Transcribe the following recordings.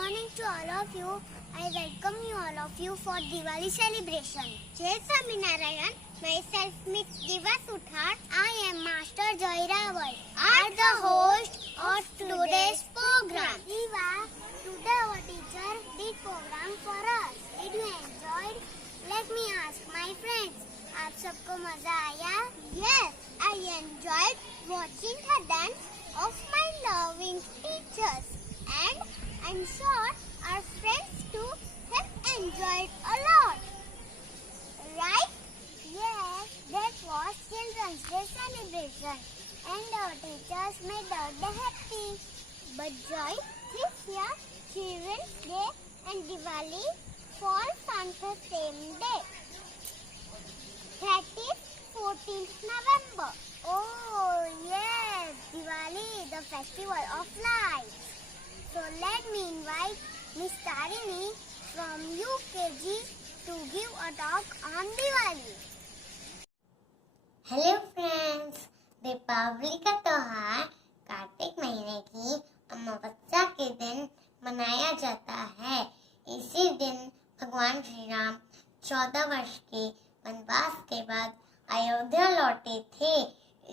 morning to all of you. I welcome you all of you for Diwali celebration. Jai Swaminarayan. Myself Miss Diva Suthar. I am Master Joy Rawal. Are the host of today's program. Diva, today our teacher did program for us. Did you enjoy it? Let me ask my friends. आप सबको मजा आया? Yes, I enjoyed watching the dance of my loving teachers, and I'm sure our friends too have enjoyed a lot. Right? Yes, that was Children's Day celebration, and our teachers made our day happy. But Joy, this year Children's Day and Diwali falls on the same day. That is 14th November. Oh yes, Diwali, the festival of lights. So let me invite Miss Tarini from UKG to give a talk on Diwali. Hello friends, Deepavali का त्योहार कार्तिक महीने की अमावस्या के दिन मनाया जाता है। इसी दिन भगवान श्री राम 14 वर्ष के वनवास के बाद अयोध्या लौटे थे।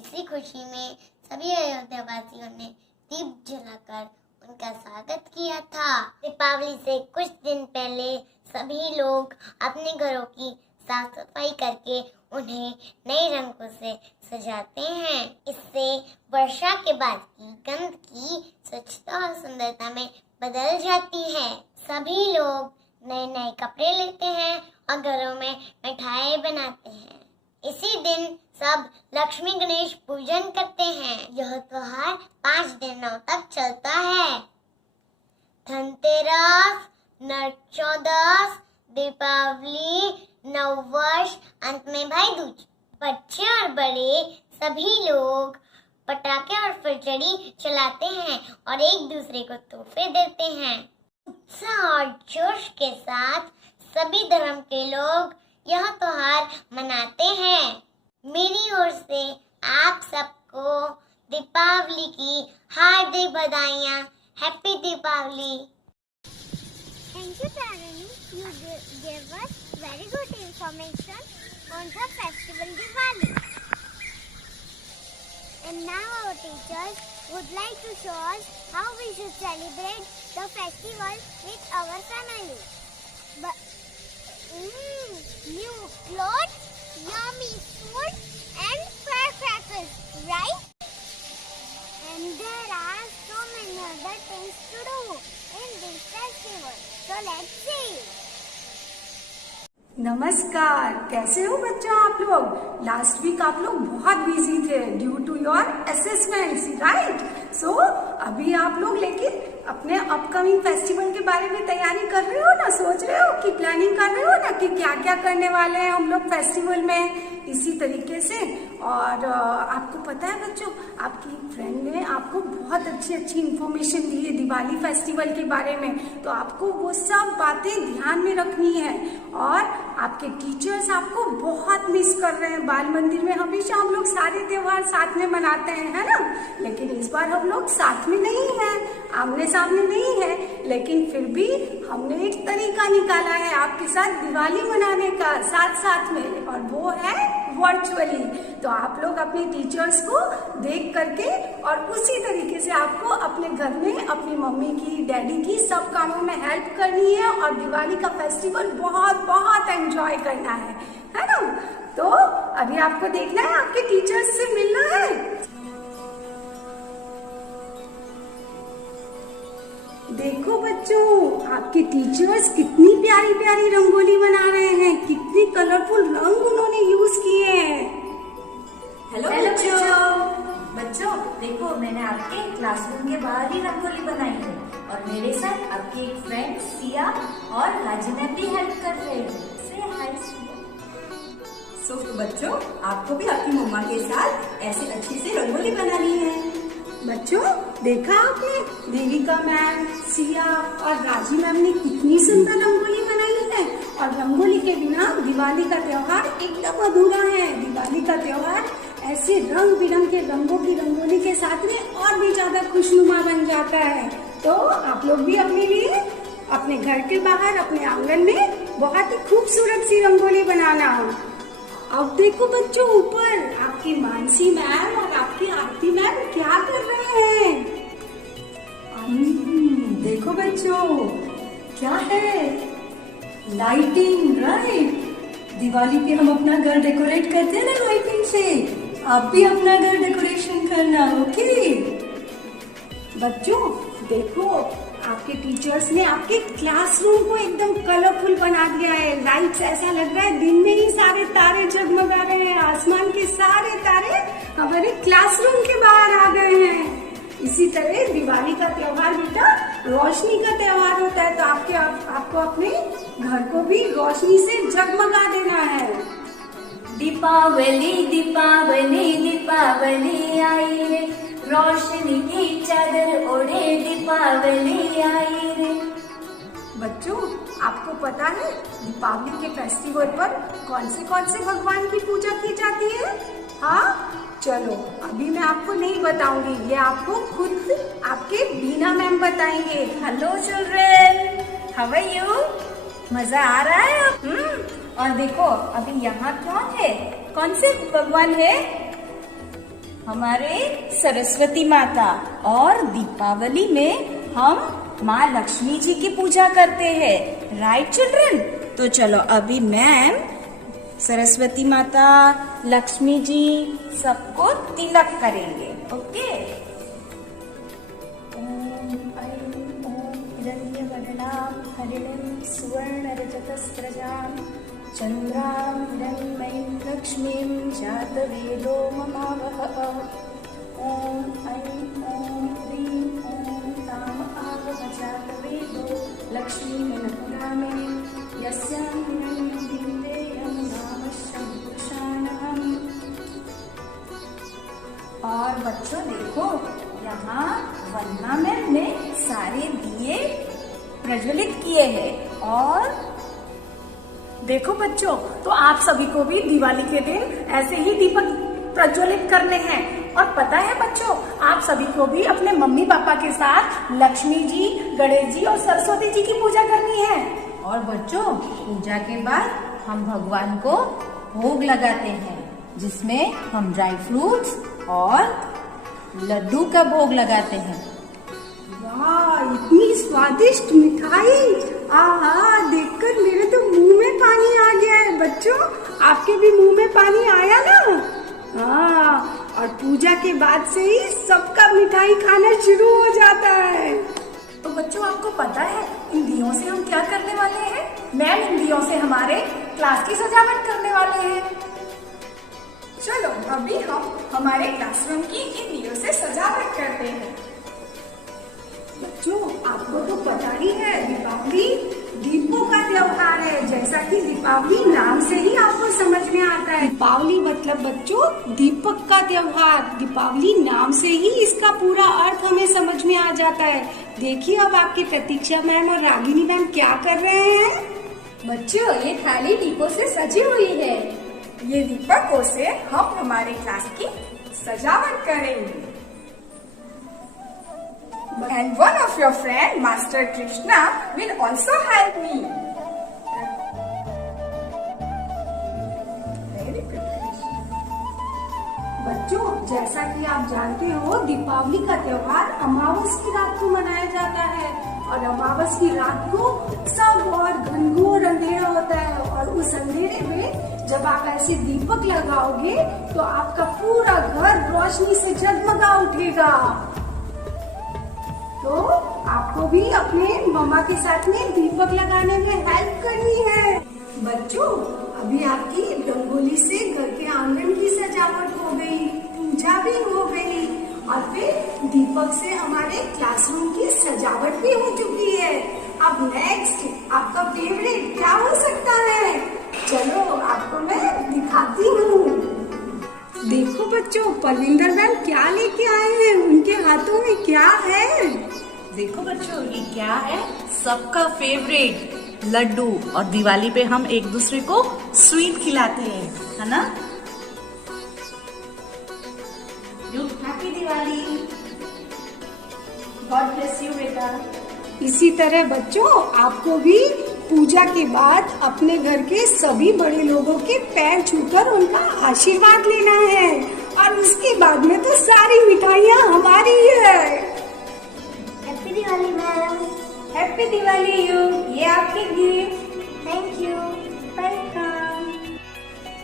इसी खुशी में सभी अयोध्या वासियों ने दीप जलाकर उनका स्वागत किया था। दीपावली से कुछ दिन पहले सभी लोग अपने घरों की साफ सफाई करके उन्हें नए रंगों से सजाते हैं। इससे वर्षा के बाद की गंदगी स्वच्छता और सुंदरता में बदल जाती है। सभी लोग नए नए कपड़े लेते हैं और घरों में मिठाई बनाते हैं। इसी दिन सब लक्ष्मी गणेश पूजन करते हैं। यह त्योहार 5 दिनों तक चलता है। धनतेरस, नरक चौदस, दीपावली, नववर्ष, अंत में भाई दूज। बच्चे और बड़े सभी लोग पटाखे और फुलझड़ी चलाते हैं और एक दूसरे को तोहफे देते हैं। उत्साह और जोश के साथ सभी धर्म के लोग यह त्योहार मनाते हैं। मेरी ओर से आप सबको दीपावली की हार्दिक बधाइयाँ। Happy Deepavali. Thank you, Tarini. You gave us very good information on the festival Diwali. And now our teachers would like to show us how we should celebrate the festival with our family. But, new clothes, yummy food, and firecrackers, right? And there are so many other things to do in this festival. So let's see. नमस्कार, कैसे हो बच्चों आप लोग? Last week आप लोग बहुत busy थे due to your assessments, right? So अभी आप लोग लेकिन अपने अपकमिंग फेस्टिवल के बारे में तैयारी कर रहे हो ना? सोच रहे हो कि प्लानिंग कर रहे हो ना कि क्या क्या करने वाले हैं हम लोग फेस्टिवल में? इसी तरीके से और आपको पता है बच्चों, आपकी फ्रेंड ने आपको बहुत अच्छी अच्छी इन्फॉर्मेशन दी है दिवाली फेस्टिवल के बारे में। तो आपको वो सब बातें ध्यान में रखनी है। और आपके टीचर्स आपको बहुत मिस कर रहे हैं। बाल मंदिर में हमेशा हम लोग सारे त्योहार साथ में मनाते हैं, है ना? लेकिन इस बार हम लोग साथ में नहीं हैं, आमने सामने नहीं है, लेकिन फिर भी हमने एक तरीका निकाला है आपके साथ दिवाली मनाने का साथ साथ में, और वो है वर्चुअली। तो आप लोग अपने टीचर्स को देख करके और उसी तरीके से आपको अपने घर में अपनी मम्मी की, डैडी की सब कामों में हेल्प करनी है और दिवाली का फेस्टिवल बहुत बहुत एंजॉय करना है ना? तो अभी आपको देखना है, आपके टीचर्स से मिलना है। देखो बच्चों, आपके टीचर्स कितनी प्यारी प्यारी रंगोली बना रहे हैं, कितनी कलरफुल रंग उन्होंने यूज किए हैं। हेलो बच्चों, देखो मैंने आपके क्लासरूम के बाहर ही रंगोली बनाई है और मेरे साथ आपकी एक फ्रेंड सिया और राजीना भी हेल्प कर रहे हैं। से हाय सो बच्चों, आपको भी आपकी मम्मा के साथ ऐसे अच्छी से रंगोली बनानी है। बच्चों देखा आपने, देविका मैम, सिया और राजी मैम ने कितनी सुंदर रंगोली बनाई है। और रंगोली के बिना दिवाली का त्योहार एकदम अधूरा है। दिवाली का त्योहार ऐसे रंग बिरंग के रंगों की रंगोली के साथ में और भी ज्यादा खुशनुमा बन जाता है। तो आप लोग भी अपने लिए अपने घर के बाहर अपने आंगन में बहुत ही खूबसूरत सी रंगोली बनाना। अब देखो बच्चों, ऊपर आपकी मानसी मैम और आपकी आरती मैम क्या कर रहे हैं। देखो बच्चों, क्या है, लाइटिंग, राइट। दिवाली पे हम अपना घर डेकोरेट करते हैं ना लाइटिंग से, आप भी अपना घर डेकोरेशन करना, ओके। बच्चों देखो, आपके टीचर्स ने आपके क्लासरूम को एकदम कलरफुल बना दिया है। लाइट्स, ऐसा लग रहा है दिन में ही सारे तारे जगमगा रहे हैं। आसमान के सारे तारे हमारे क्लासरूम के बाहर आ गए हैं। इसी तरह दिवाली का त्योहार बेटा रोशनी का त्योहार होता है, तो आपको अपने घर को भी रोशनी से जगमगा देना है। दीपावली दीपावली दीपावली आई रे, रोशनी की चादर ओढ़े दीपावली आई रे। बच्चों, आपको पता है दीपावली के फेस्टिवल पर कौन से भगवान की पूजा की जाती है? हाँ, चलो अभी मैं आपको नहीं बताऊंगी, ये आपको खुद आपके बीना मैम बताएंगे। Hello children, how are you? मजा आ रहा है? और देखो अभी यहाँ कौन है, कौन से भगवान है? हमारे सरस्वती माता। और दीपावली में हम माँ लक्ष्मी जी की पूजा करते हैं, राइट चिल्ड्रन? तो चलो अभी मैम सरस्वती माता, लक्ष्मी जी सबको तिलक करेंगे, ओके। ओम ऐं ओम हिरण्यवर्णां हरिणीं सुवर्णरजतस्रजां चन्द्रां हिरण्मयीं लक्ष्मीं जातवेदो ममावह। ओम ऐं ओम ह्रीं ओम ताम आवह जातवेदो लक्ष्मीर्नपुरामे यस्यां हिरण्यं दिव्येयं नामश्यं पुरुषाणाम्। और बच्चों देखो, यहाँ वंदना मैम ने सारे दिए प्रज्वलित किए हैं। और देखो बच्चों, तो आप सभी को भी दिवाली के दिन ऐसे ही दीपक प्रज्वलित करने हैं। और पता है बच्चों, आप सभी को भी अपने मम्मी पापा के साथ लक्ष्मी जी, गणेश जी और सरस्वती जी की पूजा करनी है। और बच्चों, पूजा के बाद हम भगवान को भोग लगाते हैं, जिसमें हम ड्राई फ्रूट्स और लड्डू का भोग लगाते हैं। वाह, इतनी स्वादिष्ट मिठाई! आहा, देखकर मेरे तो मुंह में पानी आ गया है। बच्चों, आपके भी मुंह में पानी आया ना? हाँ, और पूजा के बाद से ही सबका मिठाई खाना शुरू हो जाता है। तो बच्चों, आपको पता है इन दियों से हम क्या करने वाले हैं? मैम इन दियों से हमारे क्लास की सजावट करने वाले हैं। चलो अभी हम हमारे क्लासरूम की इन दियों से सजावट करते हैं। बच्चों, आपको तो पता ही है दीपावली दीपों का त्योहार है। जैसा कि दीपावली नाम से ही आपको समझ में आता है, दीपावली मतलब बच्चों दीपक का त्योहार। दीपावली नाम से ही इसका पूरा अर्थ हमें समझ में आ जाता है। देखिए अब आपकी प्रतीक्षा मैम और रागिनी मैम क्या कर रहे हैं। बच्चों, ये थाली दीपों से सजी हुई है। ये दीपकों से हम हमारे क्लास की सजावट करेंगे। And one of your friend, Master Krishna, will also help me. Very good, Krishna. बच्चों, जैसा कि आप जानते हो, दीपावली का त्योहार अमावस की रात को मनाया जाता है। और अमावस की रात को सब और घनघोर अंधेरा होता है। और उस अंधेरे में जब आप ऐसे दीपक लगाओगे तो आपका पूरा घर रोशनी से जगमगा उठेगा। तो आपको भी अपने मम्मा के साथ में दीपक लगाने में हेल्प करनी है। बच्चों, अभी आपकी रंगोली से घर के आंगन की सजावट हो गई, पूजा भी हो गई और फिर दीपक से हमारे क्लासरूम की सजावट भी हो चुकी है। अब नेक्स्ट आपका फेवरेट क्या हो सकता है? चलो आपको मैं दिखाती हूँ। देखो बच्चों, परविंदर मैम क्या लेके आए हैं, उनके हाथों में क्या है? देखो बच्चों, ये क्या है? सबका फेवरेट लड्डू। और दिवाली पे हम एक दूसरे को स्वीट खिलाते हैं, है ना? Happy Diwali. God bless you बेटा। इसी तरह बच्चों आपको भी पूजा के बाद अपने घर के सभी बड़े लोगों के पैर छूकर उनका आशीर्वाद लेना है और उसके बाद में तो सारी मिठाइयाँ हमारी है। Happy Diwali ma'am. Happy Diwali you. ये आपके gift. Thank you. Welcome.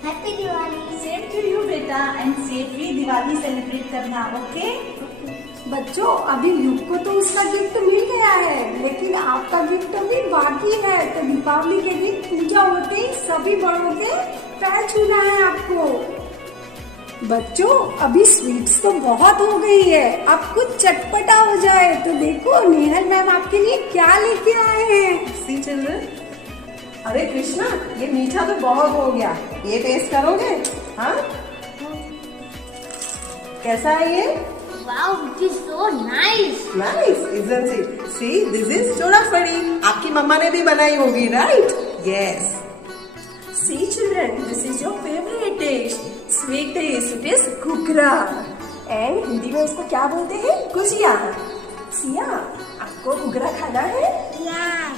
Happy Diwali. Same to you बेटा एंड सेफली दिवाली सेलिब्रेट करना, ओके? बच्चों अभी युग को तो उसका गिफ्ट मिल गया है, लेकिन आपका गिफ्ट अभी बाकी है। तो दीपावली के दिन पूजा होते ही सभी बड़ों के पैर छूना है आपको। बच्चों अभी स्वीट्स तो बहुत हो गई है, अब कुछ चटपटा हो जाए। तो देखो नेहल मैम आपके लिए क्या लेके आए हैं। सी चिल्ड्रन, अरे कृष्णा ये मीठा तो बहुत हो गया, ये टेस्ट करोगे? हाँ, कैसा है ये? Wow, it is so nice. Nice, isn't it? See, this is चोराफड़ी। आपकी मम्मा ने भी बनाई होगी, right? Yes. See children, this is your favorite dish. Sweet dish, it is Ghughra. And Hindi में उसको क्या बोलते हैं? गुजिया। सिया, आपको घुघरा खाना है? Yes.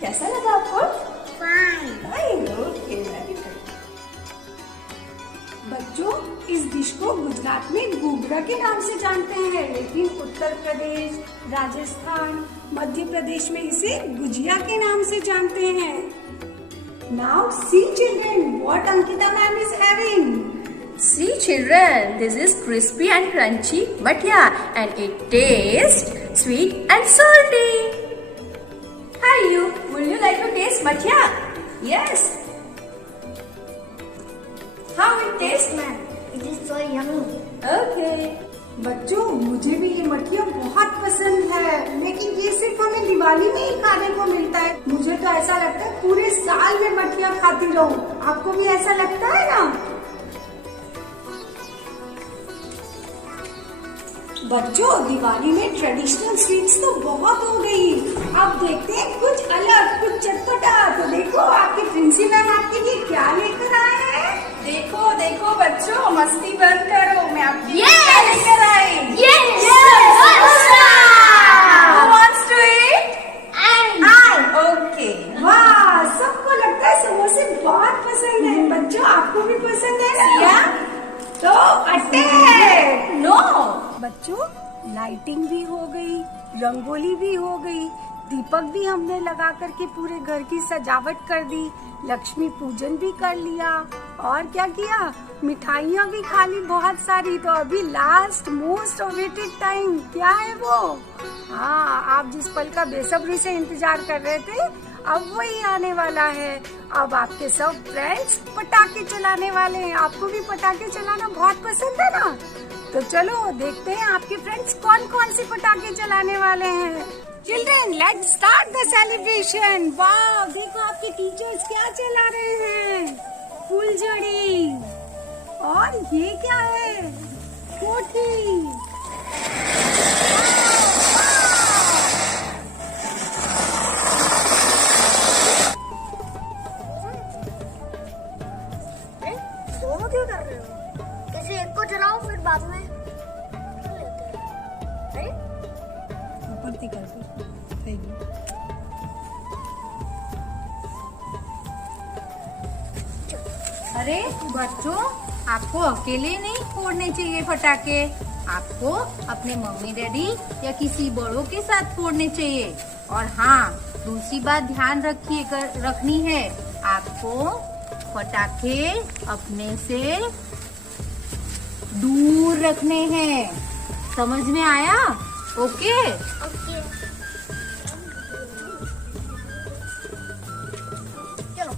कैसा लगा आपको? Fine. Fine, okay, very good. बच्चों इस डिश को गुजरात में घुघरा के नाम से जानते हैं, लेकिन उत्तर प्रदेश, राजस्थान, मध्य प्रदेश में इसे गुजिया के नाम से जानते हैं। Now see children, what Ankita ma'am is having. See children, this is crispy and crunchy, but yeah, and it tastes sweet and salty. Hi you, would you like to taste matcha? Yes. How it tastes, ma'am? It is so yummy. Okay. बच्चों मुझे भी ये मठिया बहुत पसंद है, लेकिन ये सिर्फ हमें दिवाली में ही खाने को मिलता है। मुझे तो ऐसा लगता है पूरे साल में मठिया खाती रहूं। आपको भी ऐसा लगता है ना? बच्चों दिवाली में ट्रेडिशनल स्वीट्स तो बहुत हो गई, अब देखते हैं कुछ अलग, कुछ चटपटा। तो देखो आपके प्रिंसी मैम आपके लिए क्या लेकर आए हैं। देखो देखो बच्चों, मस्ती बंद करो, मैं आपके लिए Yes! क्या लेकर आई? Yes! Who wants to eat? Okay. वाह, सबको लगता है समोसे बहुत पसंद है। बच्चों आपको भी पसंद है ना? सिया? तो अटैक। No. बच्चों लाइटिंग भी हो गई, रंगोली भी हो गई, दीपक भी हमने लगा करके पूरे घर की सजावट कर दी, लक्ष्मी पूजन भी कर लिया और क्या किया, मिठाइयाँ भी खा ली बहुत सारी। तो अभी लास्ट मोस्ट अवेटेड टाइम क्या है वो? हाँ, आप जिस पल का बेसब्री से इंतजार कर रहे थे अब वही आने वाला है। अब आपके सब फ्रेंड्स पटाखे चलाने वाले हैं। आपको भी पटाखे चलाना बहुत पसंद है ना? तो चलो देखते हैं आपके फ्रेंड्स कौन कौन से पटाखे चलाने वाले हैं। Children let's start the celebration. वाह देखो आपके टीचर्स क्या चला रहे हैं, फुलझड़ी। और ये क्या है? कोठी। दोनों क्यों कर रहे हो? कैसे एक को चलाओ फिर बाद में कर लेते हैं। अरे बच्चों, आपको अकेले नहीं फोड़ने चाहिए पटाखे, आपको अपने मम्मी डैडी या किसी बड़ों के साथ फोड़ने चाहिए। और हाँ, दूसरी बात ध्यान रखनी है, आपको पटाखे अपने से दूर रखने हैं। समझ में आया? ओके? ओके चलो।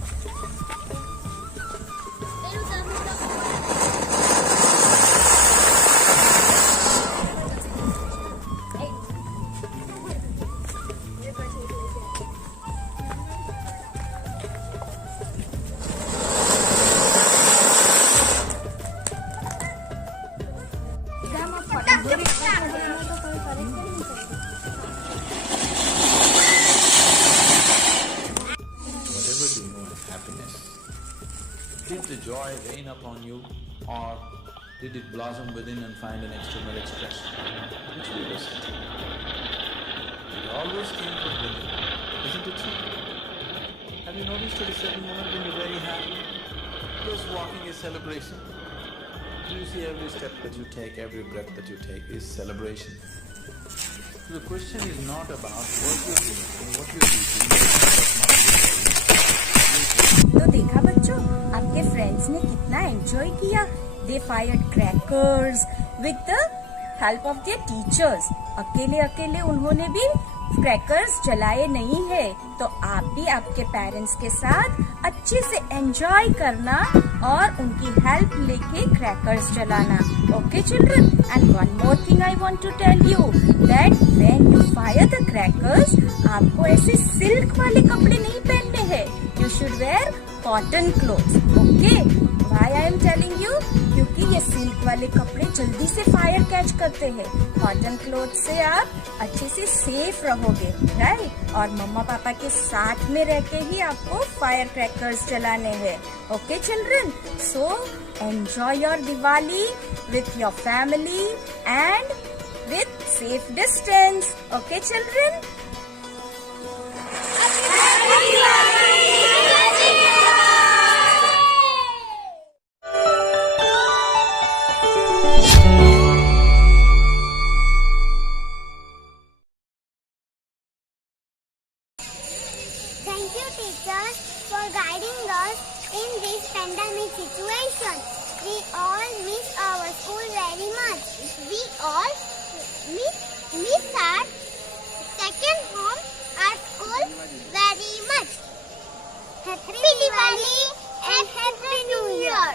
the joy rain upon you, or did it blossom within and find an external expression? Which way was it? It always came from within, isn't it true? Have you noticed at a certain moment when you're very happy? Just walking is celebration. You see, every step that you take, every breath that you take is celebration. So the question is not about what you're doing, what you're eating, what's not you're doing. तो देखा बच्चों, आपके friends ने कितना enjoy किया. They fired crackers with the help of their teachers. अकेले अकेले उन्होंने भी क्रैकर्स जलाए नहीं है. तो आप भी आपके पेरेंट्स के साथ अच्छे से एंजॉय करना और उनकी हेल्प लेके क्रैकर्स जलाना. Okay children, and one more thing I want to tell you that when you fire the crackers, आपको ऐसे सिल्क वाले कपड़े नहीं पहनने हैं. You should wear cotton clothes. Okay, why I am telling you? क्योंकि ये सिल्क वाले कपड़े जल्दी से फायर कैच करते हैं. कॉटन क्लोथ से आप अच्छे से सेफ रहोगे, राइट? और मम्मा पापा के साथ में रह के ही आपको फायर क्रैकर्स जलाने हैं. Okay children, so enjoy your Diwali with your family and with safe distance. Okay children? Thank you, teachers, for guiding us in this pandemic situation. We all miss our school very much. We all miss our second home, our school, very much. Happy Diwali and Happy New Year.